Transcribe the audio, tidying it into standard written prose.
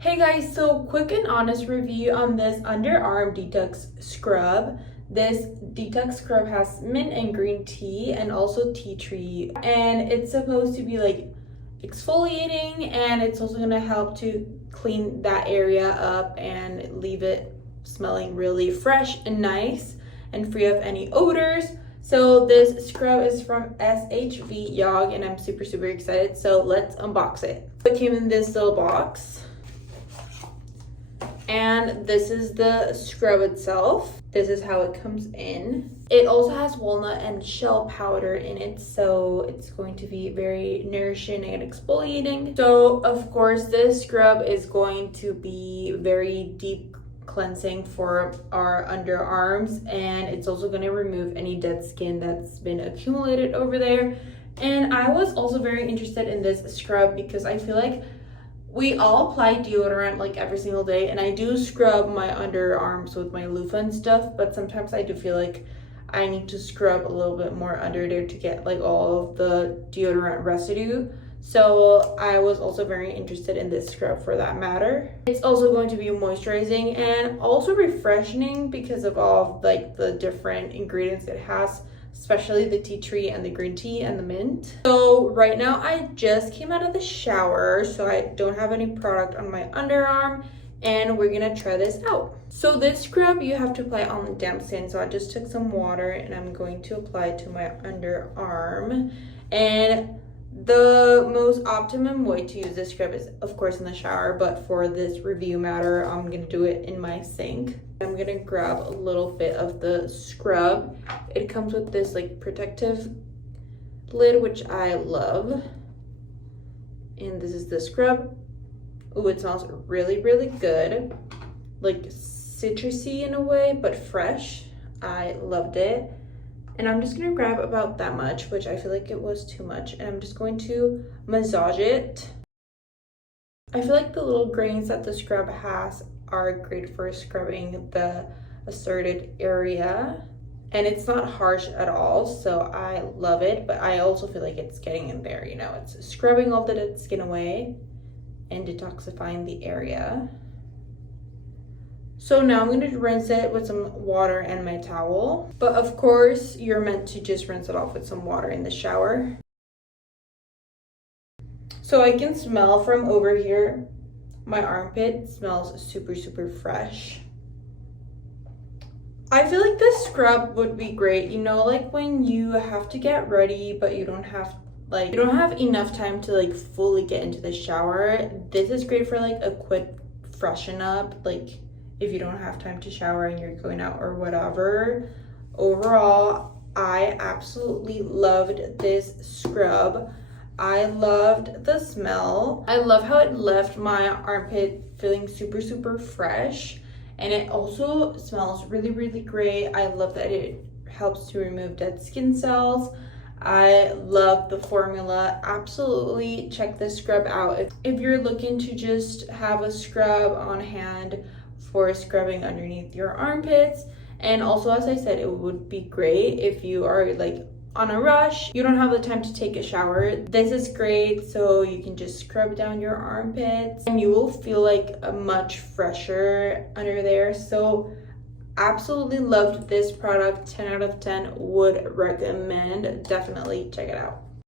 Hey guys, so quick and honest review on this underarm detox scrub. This detox scrub has mint and green tea and also tea tree, and it's supposed to be like exfoliating, and it's also going to help to clean that area up and leave it smelling really fresh and nice and free of any odors. So this scrub is from SHVYOG and I'm super excited, so let's unbox it. It came in this little box. And this is the scrub itself. This is how it comes in. It also has walnut and shell powder in it, so it's going to be very nourishing and exfoliating. So of course this scrub is going to be very deep cleansing for our underarms, and it's also going to remove any dead skin that's been accumulated over there. And I was also very interested in this scrub because I feel like we all apply deodorant like every single day, and I do scrub my underarms with my loofah and stuff, but sometimes I do feel like I need to scrub a little bit more under there to get like all of the deodorant residue. So I was also very interested in this scrub for that matter. It's also going to be moisturizing and also refreshing because of all of like the different ingredients it has, especially the tea tree and the green tea and the mint. So right now I just came out of the shower, so I don't have any product on my underarm, and we're gonna try this out. So this scrub you have to apply on damp skin, so I just took some water and I'm going to apply it to my underarm. And the most optimum way to use this scrub is of course in the shower, but for this review matter I'm gonna do it in my sink. I'm gonna grab a little bit of the scrub. It comes with this like protective lid, which I love. And this is the scrub. Oh, it smells really good. Like citrusy in a way, but fresh. I loved it. And I'm just gonna grab about that much, which I feel like it was too much. And I'm just going to massage it. I feel like the little grains that the scrub has are great for scrubbing the asserted area, and it's not harsh at all, so I love it. But I also feel like it's getting in there, you know, it's scrubbing all the dead skin away and detoxifying the area. So now I'm going to rinse it with some water and my towel, but of course you're meant to just rinse it off with some water in the shower. So I can smell from over here, my armpit smells super fresh. I feel like this scrub would be great, you know, like when you have to get ready but you don't have enough time to like fully get into the shower. This is great for like a quick freshen up, like if you don't have time to shower and you're going out or whatever. Overall, I absolutely loved this scrub. I loved the smell. I love how it left my armpit feeling super fresh, and it also smells really great. I love that it helps to remove dead skin cells. I love the formula. Absolutely check this scrub out if you're looking to just have a scrub on hand for scrubbing underneath your armpits. And also, as I said, it would be great if you are like on a rush, you don't have the time to take a shower. This is great, so you can just scrub down your armpits and you will feel like a much fresher under there. So absolutely loved this product. 10 out of 10 would recommend. Definitely check it out.